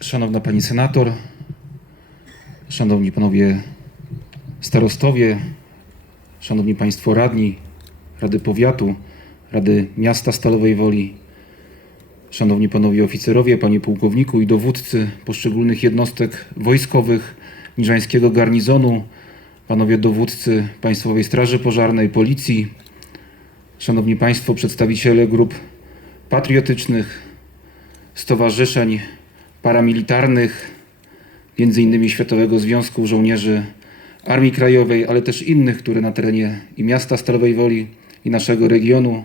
Szanowna Pani Senator, Szanowni Panowie Starostowie, Szanowni Państwo Radni, Rady Powiatu, Rady Miasta Stalowej Woli, Szanowni Panowie Oficerowie, Panie Pułkowniku i dowódcy poszczególnych jednostek wojskowych Niżańskiego Garnizonu, Panowie dowódcy Państwowej Straży Pożarnej, Policji, Szanowni Państwo przedstawiciele grup patriotycznych, stowarzyszeń paramilitarnych, między innymi Światowego Związku Żołnierzy Armii Krajowej, ale też innych, które na terenie i miasta Stalowej Woli i naszego regionu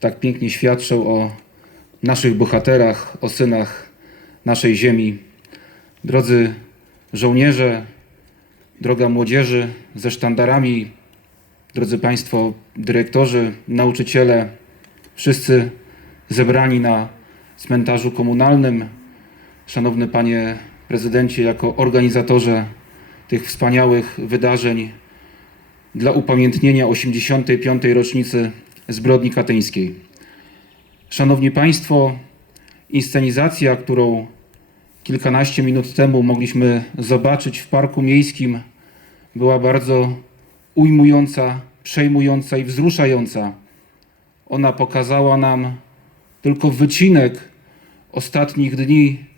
tak pięknie świadczą o naszych bohaterach, o synach naszej ziemi. Drodzy żołnierze, droga młodzieży ze sztandarami, drodzy Państwo dyrektorzy, nauczyciele, wszyscy zebrani na cmentarzu komunalnym, szanowny Panie Prezydencie, jako organizatorze tych wspaniałych wydarzeń dla upamiętnienia 85. rocznicy zbrodni katyńskiej. Szanowni Państwo, inscenizacja, którą kilkanaście minut temu mogliśmy zobaczyć w Parku Miejskim, była bardzo ujmująca, przejmująca i wzruszająca. Ona pokazała nam tylko wycinek ostatnich dni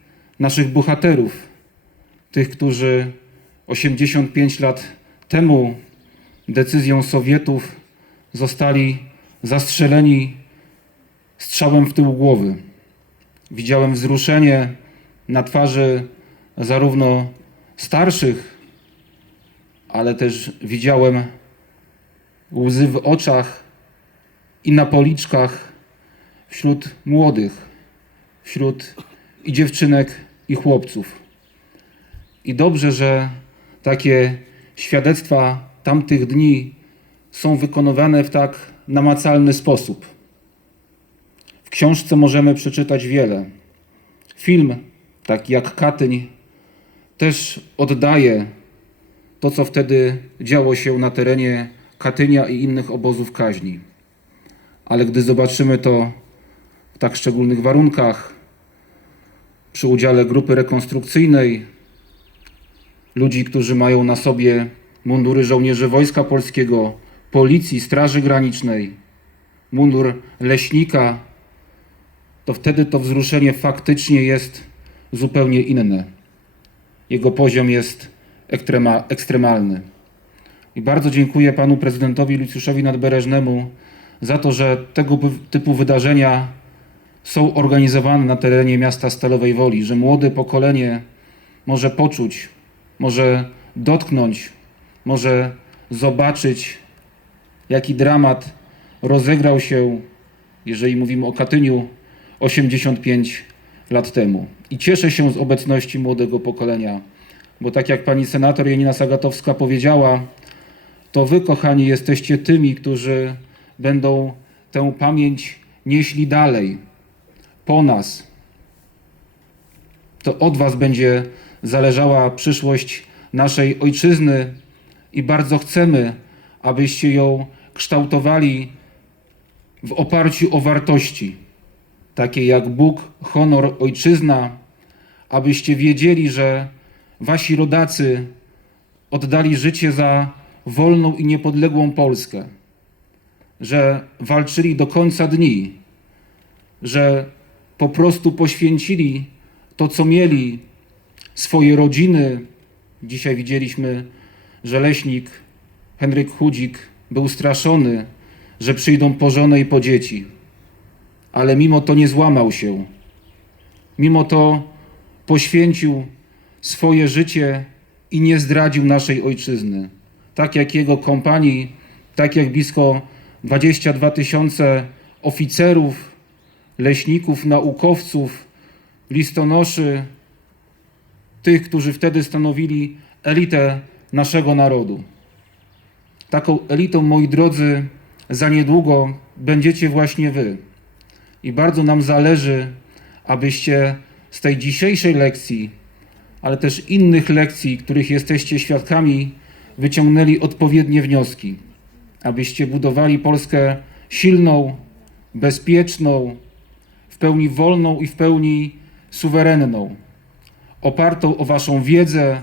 naszych bohaterów, tych, którzy 85 lat temu decyzją Sowietów zostali zastrzeleni strzałem w tył głowy. Widziałem wzruszenie na twarzy zarówno starszych, ale też widziałem łzy w oczach i na policzkach wśród młodych, wśród i dziewczynek, i chłopców. I dobrze, że takie świadectwa tamtych dni są wykonywane w tak namacalny sposób. W książce możemy przeczytać wiele. Film, taki jak Katyń, też oddaje to, co wtedy działo się na terenie Katynia i innych obozów kaźni. Ale gdy zobaczymy to w tak szczególnych warunkach, przy udziale grupy rekonstrukcyjnej, ludzi, którzy mają na sobie mundury żołnierzy Wojska Polskiego, Policji, Straży Granicznej, mundur leśnika, to wtedy to wzruszenie faktycznie jest zupełnie inne. Jego poziom jest ekstrema, ekstremalny. I bardzo dziękuję panu prezydentowi Lucjuszowi Nadbereżnemu za to, że tego typu wydarzenia są organizowane na terenie miasta Stalowej Woli, że młode pokolenie może poczuć, może dotknąć, może zobaczyć, jaki dramat rozegrał się, jeżeli mówimy o Katyniu, 85 lat temu. I cieszę się z obecności młodego pokolenia, bo tak jak pani senator Janina Sagatowska powiedziała, to wy, kochani, jesteście tymi, którzy będą tę pamięć nieśli dalej, po nas. To od was będzie zależała przyszłość naszej ojczyzny i bardzo chcemy, abyście ją kształtowali w oparciu o wartości, takie jak Bóg, honor, ojczyzna, abyście wiedzieli, że wasi rodacy oddali życie za wolną i niepodległą Polskę, że walczyli do końca dni, że po prostu poświęcili to, co mieli, swoje rodziny. Dzisiaj widzieliśmy, że leśnik Henryk Chudzik był straszony, że przyjdą po żonę i po dzieci. Ale mimo to nie złamał się. Mimo to poświęcił swoje życie i nie zdradził naszej ojczyzny. Tak jak jego kompanii, tak jak blisko 22 tysiące oficerów, leśników, naukowców, listonoszy, tych, którzy wtedy stanowili elitę naszego narodu. Taką elitą, moi drodzy, za niedługo będziecie właśnie wy. I bardzo nam zależy, abyście z tej dzisiejszej lekcji, ale też innych lekcji, których jesteście świadkami, wyciągnęli odpowiednie wnioski, abyście budowali Polskę silną, bezpieczną, pełni wolną i w pełni suwerenną. opartą o Waszą wiedzę,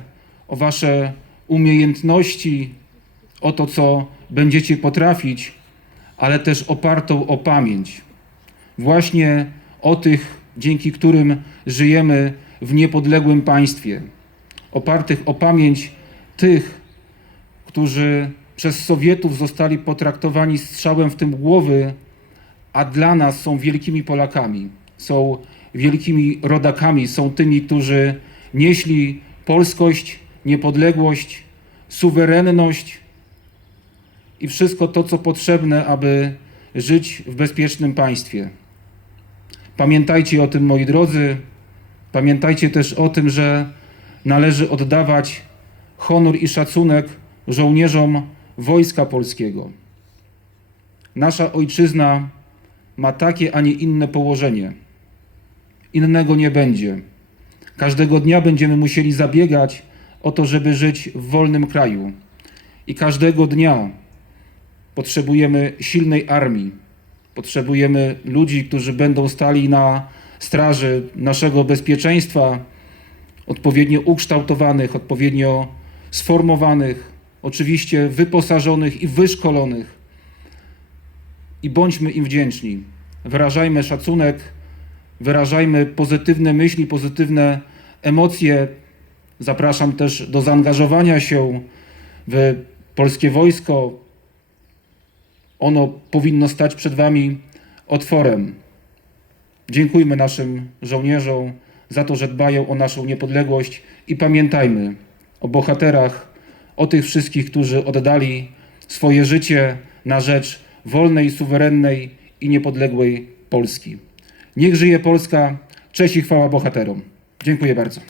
o Wasze umiejętności, o to, co będziecie potrafić, ale też opartą o pamięć. Właśnie o tych, dzięki którym żyjemy w niepodległym państwie. Opartych o pamięć tych, którzy przez Sowietów zostali potraktowani strzałem w tym głowy, a dla nas są wielkimi Polakami, są wielkimi rodakami, są tymi, którzy nieśli polskość, niepodległość, suwerenność i wszystko to, co potrzebne, aby żyć w bezpiecznym państwie. Pamiętajcie o tym, moi drodzy. Pamiętajcie też o tym, że należy oddawać honor i szacunek żołnierzom Wojska Polskiego. Nasza ojczyzna ma takie, a nie inne położenie. Innego nie będzie. Każdego dnia będziemy musieli zabiegać o to, żeby żyć w wolnym kraju. I każdego dnia potrzebujemy silnej armii. Potrzebujemy ludzi, którzy będą stali na straży naszego bezpieczeństwa, odpowiednio ukształtowanych, odpowiednio sformowanych, oczywiście wyposażonych i wyszkolonych. I bądźmy im wdzięczni. Wyrażajmy szacunek, wyrażajmy pozytywne myśli, pozytywne emocje. Zapraszam też do zaangażowania się w polskie wojsko. Ono powinno stać przed Wami otworem. Dziękujmy naszym żołnierzom za to, że dbają o naszą niepodległość i pamiętajmy o bohaterach, o tych wszystkich, którzy oddali swoje życie na rzecz wolnej, suwerennej i niepodległej Polski. Niech żyje Polska, cześć i chwała bohaterom. Dziękuję bardzo.